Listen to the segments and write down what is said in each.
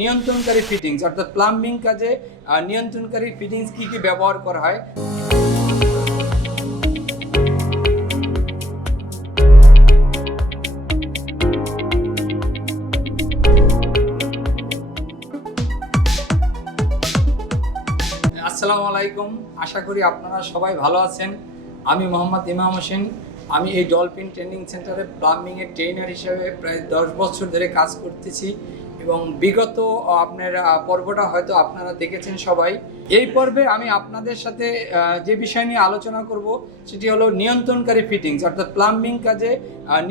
নিয়ন্ত্রণকারী ফিটিংস, অর্থাৎ প্লাম্বিং কাজে নিয়ন্ত্রণকারী ফিটিংস কি কি ব্যবহার করা হয়। আসসালামু আলাইকুম, আশা করি আপনারা সবাই ভালো আছেন। আমি মোহাম্মদ ইমাম হোসেন। আমি এই ডলফিন ট্রেনিং সেন্টারে প্লাম্বিংয়ের ট্রেনার হিসেবে প্রায় 10 বছর ধরে কাজ করতেছি এবং বিগত আপনার পর্বটা হয়তো আপনারা দেখেছেন সবাই। এই পর্বে আমি আপনাদের সাথে যে বিষয় নিয়ে আলোচনা করব সেটি হলো নিয়ন্ত্রণকারী ফিটিংস, অর্থাৎ প্লাম্বিং কাজে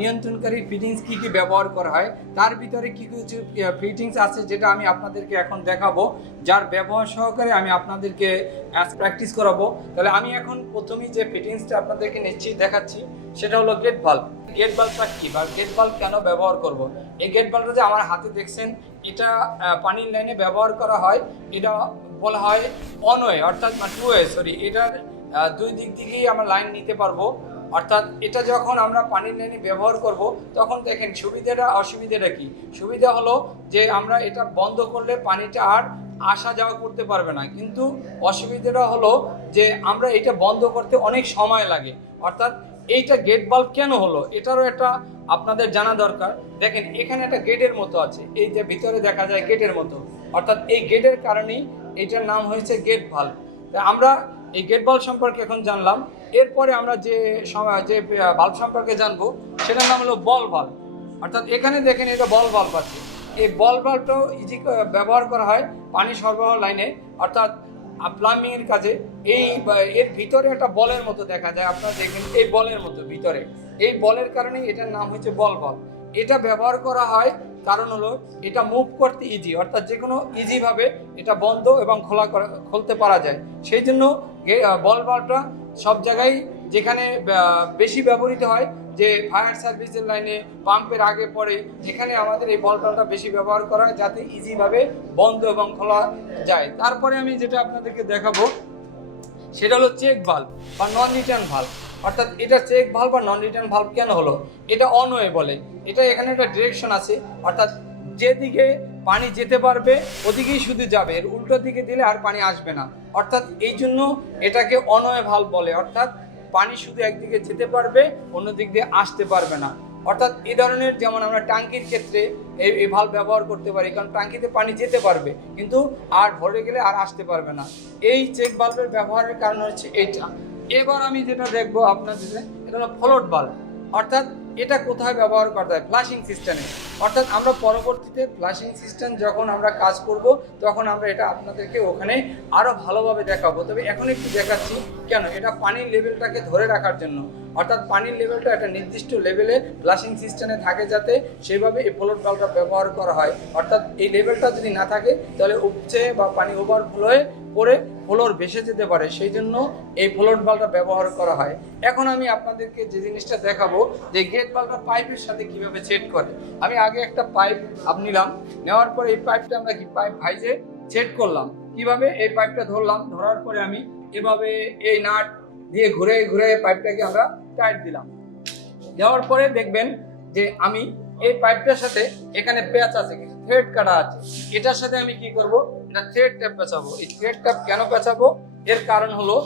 নিয়ন্ত্রণকারী ফিটিংস কি কি ব্যবহার করা হয়। তার ভিতরে কি কিছু ফিটিংস আছে যেটা আমি আপনাদেরকে এখন দেখাবো, যার ব্যবহার সহকারে আমি আপনাদেরকে প্র্যাকটিস করাবো। তাহলে আমি এখন প্রথমেই যে ফিটিংসটা আপনাদেরকে নিশ্চিত দেখাচ্ছি সেটা হলো গেট বাল্ব। গেট বাল্বটা কি বা গেট বাল্ব কেন ব্যবহার করব। এই গেট বাল্বটা যে আমার হাতে দেখছেন, এটা পানির লাইনে ব্যবহার করা হয়। এটা বলা হয় অনওয়ে, অর্থাৎ টু ওয়ে, এটার দুই দিক থেকেই আমরা লাইন নিতে পারবো। অর্থাৎ এটা যখন আমরা পানির লাইনে ব্যবহার করব তখন দেখেন সুবিধাটা অসুবিধাটা কি। সুবিধা হলো যে আমরা এটা বন্ধ করলে পানিটা আর আসা যাওয়া করতে পারবে না, কিন্তু অসুবিধাটা হলো যে আমরা এটা বন্ধ করতে অনেক সময় লাগে। অর্থাৎ এইটা গেট বাল্ব কেন হলো এটারও একটা আপনাদের জানা দরকার। দেখেন এখানে একটা গেটের মতো আছে, এই যে ভিতরে দেখা যায় গেটের মতো, অর্থাৎ এই গেটের কারণেই এটার নাম হয়েছে গেট বাল্ব। তা আমরা এই গেট বাল্ব সম্পর্কে এখন জানলাম। এরপরে আমরা যে বাল্ব সম্পর্কে জানবো সেটার নাম হলো বল বাল্ব। অর্থাৎ এখানে দেখেন এটা বল বাল্ব আছে। এই বল বাল্বটাও ব্যবহার করা হয় পানি সরবরাহ লাইনে, অর্থাৎ প্লাম্বিংয়ের কাজে। এর ভিতরে একটা বলের মতো দেখা যায়, আপনারা দেখবেন এই বলের মতো ভিতরে, এই বলের কারণে এটার নাম হচ্ছে বল বাল্ব। এটা ব্যবহার করা হয় কারণ হলো এটা মুভ করতে ইজি, অর্থাৎ যে কোনো ইজিভাবে এটা বন্ধ এবং খুলতে পারা যায়। সেই জন্য বল বাল্বটা সব জায়গায় যেখানে বেশি ব্যবহৃত হয়, যে ফায়ার সার্ভিসের লাইনে, পাম্পের আগে পরে, যেখানে আমাদের এই বল বাল্বটা বেশি ব্যবহার করা হয় যাতে ইজিভাবে বন্ধ এবং খোলা যায়। তারপরে আমি যেটা আপনাদেরকে দেখাবো সেটা হলো চেক ভাল্ব বা নন রিটার্ন ভাল্ব। অর্থাৎ এটা চেক ভাল্ব বা নন রিটার্ন ভাল্ব কেন হলো, এটা অনওয়ে বলে। এটা এখানে একটা ডিরেকশন আছে, অর্থাৎ যেদিকে পানি যেতে পারবে ওদিকেই শুধু যাবে, এর উল্টো দিকে দিলে আর পানি আসবে না। অর্থাৎ এই জন্য এটাকে অনওয়ে ভাল্ব বলে, অর্থাৎ পানি শুধু একদিকে যেতে পারবে, অন্য দিক দিয়ে আসতে পারবে না। অর্থাৎ এই ধরনের, যেমন আমরা ট্যাঙ্কির ক্ষেত্রে এই ভাল্ব ব্যবহার করতে পারি, কারণ ট্যাঙ্কিতে পানি যেতে পারবে কিন্তু আর ভরে গেলে আর আসতে পারবে না। এই চেক ভাল্বের ব্যবহারের কারণ হচ্ছে এইটা। এবার আমি যেটা দেখবো আপনাদের, এটা হলো ফ্লোট ভাল্ব। অর্থাৎ এটা কোথায় ব্যবহার করা যায়, ফ্লাশিং সিস্টেমে। অর্থাৎ আমরা পরবর্তীতে ফ্লাশিং সিস্টেম যখন আমরা কাজ করব তখন আমরা এটা আপনাদেরকে ওখানে আরও ভালোভাবে দেখাবো। তবে এখন একটু দেখাচ্ছি কেন, এটা পানির লেভেলটাকে ধরে রাখার জন্য। অর্থাৎ পানির লেভেলটা একটা নির্দিষ্ট লেভেলে ফ্লাশিং সিস্টেমে থাকে, যাতে সেইভাবে এই ফ্লোট ভাল্বটা ব্যবহার করা হয়। অর্থাৎ এই লেভেলটা যদি না থাকে তাহলে উপচে বা পানি ওভারফ্লো হয়ে পরে ফ্লোর ভেসে যেতে পারে, সেই জন্য এই ফ্লোট ভাল্বটা ব্যবহার করা হয়। এখন আমি আপনাদেরকে যে জিনিসটা দেখাবো যে গেট ভাল্বটা পাইপের সাথে কিভাবে সেট করে। আমি আগে একটা পাইপ নিলাম, নেওয়ার পরে এই পাইপটা আমরা পাইপ ভাইজে সেট করলাম। কিভাবে, এই পাইপটা ধরলাম, ধরার পরে আমি এভাবে এই নাট দিয়ে ঘুরে ঘুরে পাইপটাকে আমরা টাইট দিলাম। দেওয়ার পরে দেখবেন যে আমি এই পাইপটার সাথে এখানে প্যাচ আছে, থ্রেড কাটা আছে, এটার সাথে আমি কি করব, এটা থ্রেড ট্যাপ পেঁচাবো। এই থ্রেড ট্যাপ কেন পেঁচাবো, এর কারণ হলো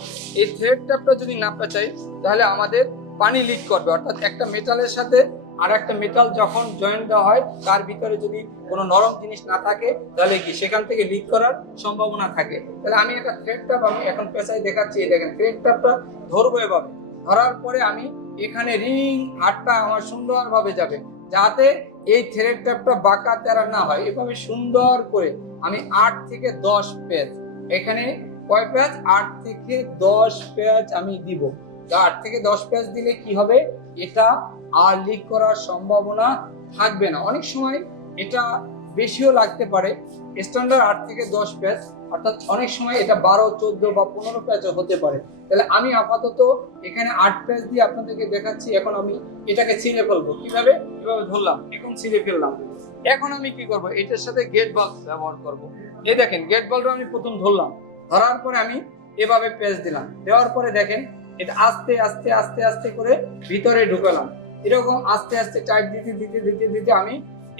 এই থ্রেড ট্যাপটা যদি না পেঁচাই তাহলে আমাদের পানি লিক করবে। অর্থাৎ একটা মেটালের সাথে আর একটা মেটাল যখন জয়েন্ট দেওয়া হয় তার ভিতরে যদি কোনো নরম জিনিস না থাকে তাহলে কি সেখান থেকে লিক করার সম্ভাবনা থাকে। তাহলে আমি একটা থ্রেড ট্যাপ আমি এখন পেঁচাই দেখাচ্ছি। দেখেন থ্রেড ট্যাপটা ধরবো, এভাবে ধরার পরে আমি এখানে রিং হাতটা আমার সুন্দরভাবে যাবে, যাতে এই থ্রেড ট্যাপটা বাঁকা তেরা না হয়। এভাবে সুন্দর করে আমি 8 থেকে 10 পেজ, এখানে কয় পেজ, 8 থেকে 10 পেজ আমি দিব। 8 থেকে 10 পেজ দিলে কি হবে, এটা আর লিক করার সম্ভাবনা থাকবে না। অনেক সময় এটা বেশিও লাগতে পারে, স্ট্যান্ডার্ড 8 থেকে 10 পেজ, অর্থাৎ অনেক সময় এটা 12, 14 বা 15 পেজও হতে পারে। তাহলে আমি আপাতত এখানে 8 পেজ দিয়ে আপনাদেরকে দেখাচ্ছি। এখন আমি এটাকে ছিঁড়ে ফেলবো। কিভাবে, এভাবে ধরলাম, এখন ছিঁড়ে ফেললাম। এখন আমি কি করব, এটার সাথে গেট বাল্ব ব্যবহার করব। এই দেখেন গেট বাল্বটা আমি প্রথম ধরলাম, ধরার পরে আমি এভাবে পেজ দিলাম, দেওয়ার পরে দেখেন এটা আস্তে আস্তে আস্তে আস্তে করে ভিতরে ঢুকালাম। এরকম আস্তে আস্তে টাইট দিতে দিতে দিতে দিতে আমি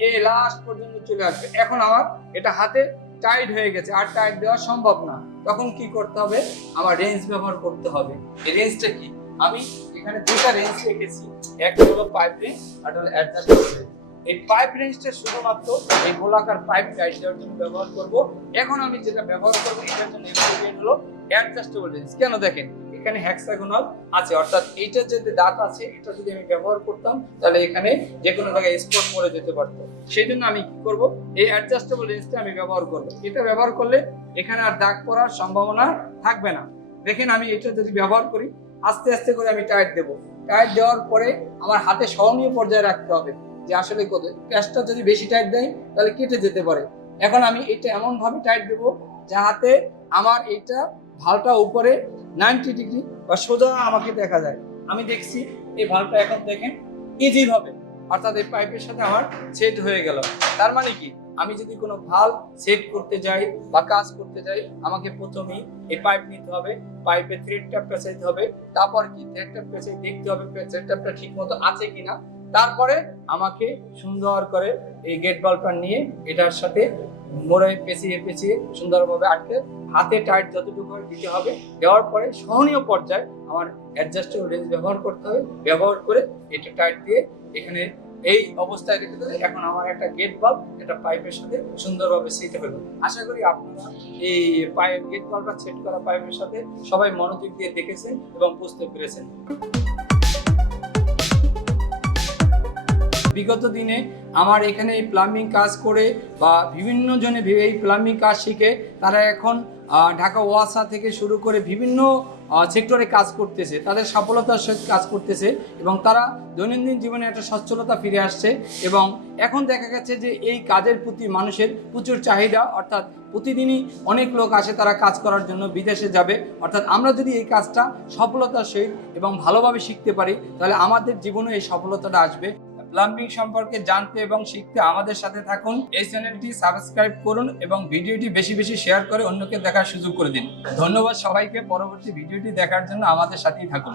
এই লাস্ট পর্যন্ত চলে আসবে। এখন আমার এটা হাতে টাইট হয়ে গেছে, আর টাইট দেওয়া সম্ভব না। তখন কি করতে হবে? আমার রেঞ্জ ব্যবহার করতে হবে। এই রেঞ্জটা কি? আমি এখানে দুটো রেঞ্জ রেখেছি, একটা হলো পাইপ রেঞ্জ আর হলো অ্যাডজাস্টেবল রেঞ্জ। এই পাইপ রেঞ্জটা শুধুমাত্র এই গোলাকার পাইপ টাইট দেওয়ার জন্য ব্যবহার করব। এখন আমি যেটা ব্যবহার করব এটার জন্য ইম্পর্টেন্ট হলো অ্যাডজাস্টেবল রেঞ্জ। কেন? দেখেন এখানে হেক্সাগোনাল আছে, অর্থাৎ এইটার যে দাঁত আছে এটা যদি আমি ব্যবহার করতাম তাহলে এখানে যে কোনো জায়গায় স্পট পড়ে যেতে পারতো। সেই জন্য আমি কি করব? এই অ্যাডজাস্টেবল রেঞ্জটা আমি ব্যবহার করব। এটা ব্যবহার করলে এখানে আর দাগ পড়ার সম্ভাবনা থাকবে না। দেখেন আমি এটা যদি ব্যবহার করি, আস্তে আস্তে করে আমি টাইট দেব। টাইট দেওয়ার পরে আমার হাতে সহনীয় পর্যায়ে রাখতে হবে যে আসলে কত। প্যাচটা যদি বেশি টাইট দেয় তাহলে কেটে যেতে পারে। এখন আমি এটা এমন ভাবে টাইট দেব যাতে আমার এটা ভালটা উপরে 90 ডিগ্রি বা সোজা আমাকে দেখা যায়। আমি দেখছি এই ভালটা এখন দেখেন ইজি ভাবে, অর্থাৎ এই পাইপের সাথে আমার সেট হয়ে গেল। তার মানে কি? আমি যদি কোনো ভাল সেট করতে যাই বা কাজ করতে যাই, আমাকে প্রথমেই এই পাইপ নিতে হবে, পাইপে থ্রেড ট্যাপ পেঁচাইতে হবে, তারপর কি থ্রেড ট্যাপ পেঁচাই দেখতে হবে থ্রেড ট্যাপটা ঠিক মতো আছে কিনা। তারপরে আমাকে সুন্দর করে এই গেট বাল্বটা নিয়ে এটার সাথে মোড়ে পেঁচিয়ে পেঁচিয়ে সুন্দরভাবে আটকে হাতে টাইট যতটুকু দিতে হবে। দেওয়ার পরে সহনীয় পর্যায়ে আমার অ্যাডজাস্টেবল রেঞ্জ ব্যবহার করতে হবে। ব্যবহার করে এটা টাইট দিয়ে এখানে এই অবস্থায় রেখে দিলে এখন আমার একটা গেট বাল্ব এটা পাইপের সাথে সুন্দরভাবে সেট হলো। আশা করি আপনারা এই গেট বাল্বটা সেট করা পাইপের সাথে সবাই মনোযোগ দিয়ে দেখেছেন এবং বুঝতে পেরেছেন। বিগত দিনে আমার এখানে এই প্লাম্বিং কাজ করে বা বিভিন্ন জনে এই প্লাম্বিং কাজ শিখে তারা এখন ঢাকা ওয়াসা থেকে শুরু করে বিভিন্ন সেক্টরে কাজ করতেছে, তাদের সফলতার সাথে কাজ করতেছে এবং তারা দৈনন্দিন জীবনে একটা সচ্ছলতা ফিরে আসছে। এবং এখন দেখা গেছে যে এই কাজের প্রতি মানুষের প্রচুর চাহিদা, অর্থাৎ প্রতিদিনই অনেক লোক আসে তারা কাজ করার জন্য বিদেশে যাবে। অর্থাৎ আমরা যদি এই কাজটা সফলতার সহিত এবং ভালোভাবে শিখতে পারি তাহলে আমাদের জীবনে এই সফলতাটা আসবে। প্লাম্বিং সম্পর্কে জানতে এবং শিখতে আমাদের সাথে থাকুন। এই চ্যানেলটি সাবস্ক্রাইব করুন এবং ভিডিওটি বেশি বেশি শেয়ার করে অন্যকে দেখার সুযোগ করে দিন। ধন্যবাদ সবাইকে। পরবর্তী ভিডিওটি দেখার জন্য আমাদের সাথেই থাকুন।